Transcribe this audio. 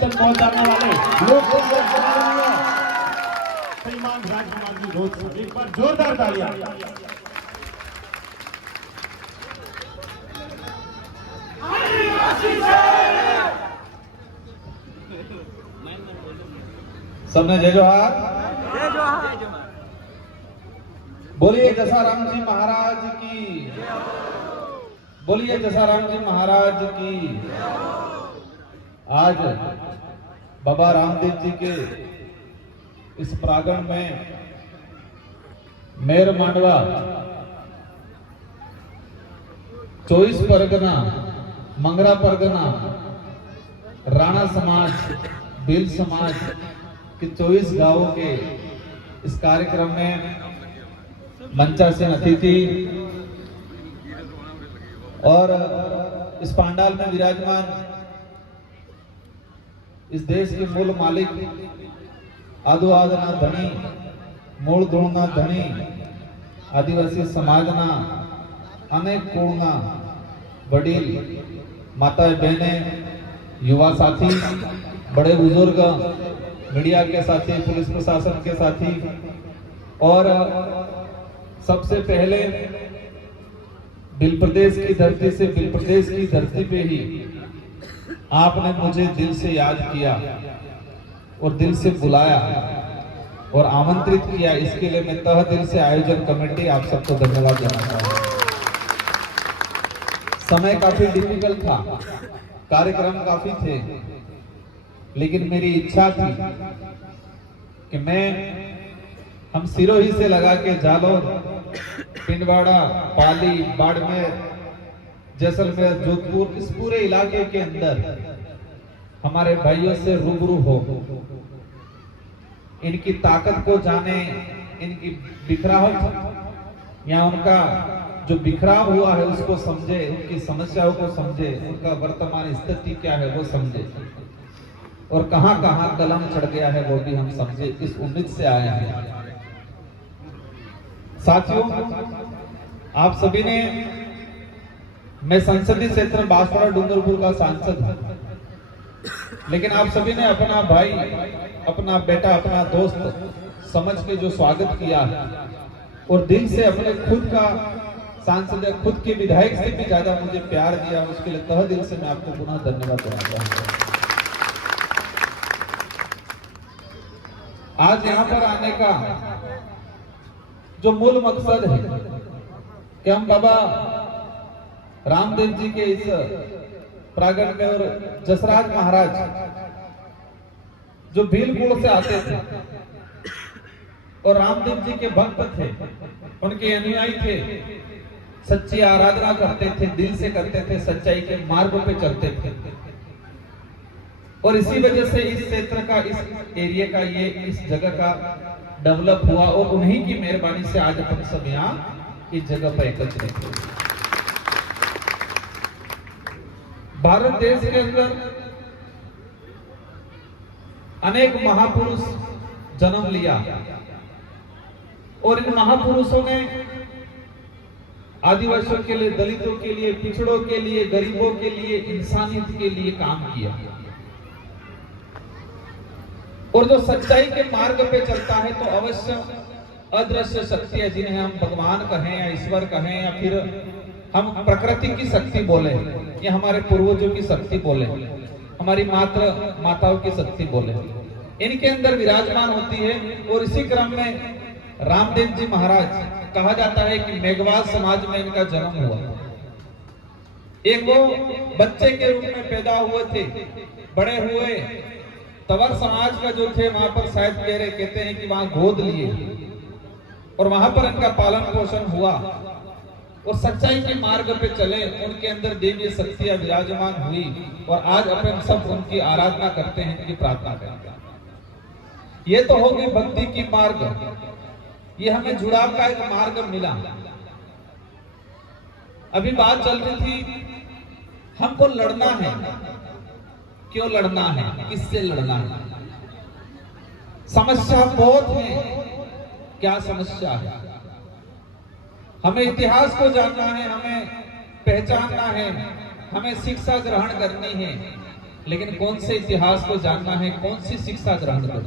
तक पहुंचाने वाले लोग श्रीमान राजकुमार जी रोज एक बार जोरदार तालियां। सबने जय जोहार, बोलिए जसाराम जी महाराज की, बोलिए जसाराम जी महाराज की। आज बाबा रामदेव जी के इस प्रांगण में मेर मांडवा 24 परगना, मंगरा परगना, राणा समाज, भील समाज के 24 गांवों के इस कार्यक्रम में मंचासीन अतिथि और इस पंडाल में विराजमान इस देश के मूल मालिक आदुआदना धनी, मूल धूणना धनी, आदिवासी समाजना अनेक कोणना वडील, माताएं बहने, युवा साथी, बड़े बुजुर्ग, मीडिया के साथी, पुलिस प्रशासन के साथी और सबसे पहले भील प्रदेश की धरती से, भील प्रदेश की धरती पे ही आपने मुझे दिल से याद किया और दिल से बुलाया और आमंत्रित किया। इसके लिए मैं तहे दिल से आयोजन कमेटी आप सबको धन्यवाद देना चाहूंगा। समय काफी डिफिकल्ट था, कार्यक्रम काफी थे, लेकिन मेरी इच्छा थी कि हम सिरोही से लगा के जालोर, पिंडवाड़ा, पाली, बाड़मेर, जैसलमेर, जोधपुर, इस पूरे इलाके के अंदर हमारे भाइयों से रूबरू हो, इनकी ताकत को जाने, इनकी बिखराहट या उनका जो बिखराव हुआ है उसको समझे, उनकी समस्याओं को समझे, उनका वर्तमान स्थिति क्या है वो समझे और कहां कहां कलम चढ़ गया है वो भी हम समझे, इस उम्मीद से आए हैं। साथियों, आप सभी ने, मैं संसदीय क्षेत्र बांसवाड़ा डूंगरपुर का सांसद हूं, लेकिन आप सभी ने अपना भाई, अपना बेटा, अपना दोस्त समझ के जो स्वागत किया और दिल से अपने खुद का सांसद, खुद के विधायक से भी ज्यादा मुझे प्यार दिया, उसके लिए तहे दिल से मैं आपको पुनः धन्यवाद देना चाहूंगा। आज यहाँ पर आने का जो मूल मकसद है कि हम बाबा रामदेव जी के इस प्रांगण में, और जसराज महाराज जो भीलपुर से आते थे और रामदेव जी के भक्त थे, उनके अनुयायी थे, सच्ची आराधना करते थे, दिल से करते थे, सच्चाई के मार्ग पे चलते थे और इसी वजह से इस क्षेत्र का, इस एरिया का, ये इस जगह का डेवलप हुआ और उन्हीं की मेहरबानी से आज अपन सब यहाँ इस जगह पर एकत्रित हुए। भारत देश के अंदर अनेक महापुरुष जन्म लिया और इन महापुरुषों ने आदिवासियों के लिए, दलितों के लिए, पिछड़ों के लिए, गरीबों के लिए, इंसानियत के लिए काम किया और जो सच्चाई के मार्ग पे चलता है तो अवश्य अदृश्य शक्ति है, जिन्हें हम भगवान कहें या ईश्वर कहें या फिर हम प्रकृति की शक्ति बोले या हमारे पूर्वजों की शक्ति बोले, हमारी माताओं की शक्ति बोले, इनके अंदर विराजमान होती है। और इसी क्रम में रामदेव जी महाराज, कहा जाता है कि मेघवाल समाज में इनका जन्म हुआ। एक वो बच्चे के रूप में पैदा हुए थे, बड़े हुए, तवर समाज का जो थे वहां पर शायद कहते हैं कि वहां गोद लिए और वहां पर इनका पालन पोषण हुआ और सच्चाई के मार्ग पे चले, उनके अंदर देवीय शक्तियां विराजमान हुई और आज अपन सब उनकी आराधना करते हैं, उनकी प्रार्थना करते हैं। ये तो होगी भक्ति की मार्ग, ये हमें जुड़ाव का एक मार्ग मिला। अभी बात चल रही थी, हमको लड़ना है, क्यों लड़ना है, किससे लड़ना है, समस्या बहुत है, क्या समस्या है, हमें इतिहास को जानना है, हमें पहचानना है, हमें शिक्षा ग्रहण करनी है, लेकिन कौन से इतिहास को जानना है, कौन सी शिक्षा ग्रहण करनी है।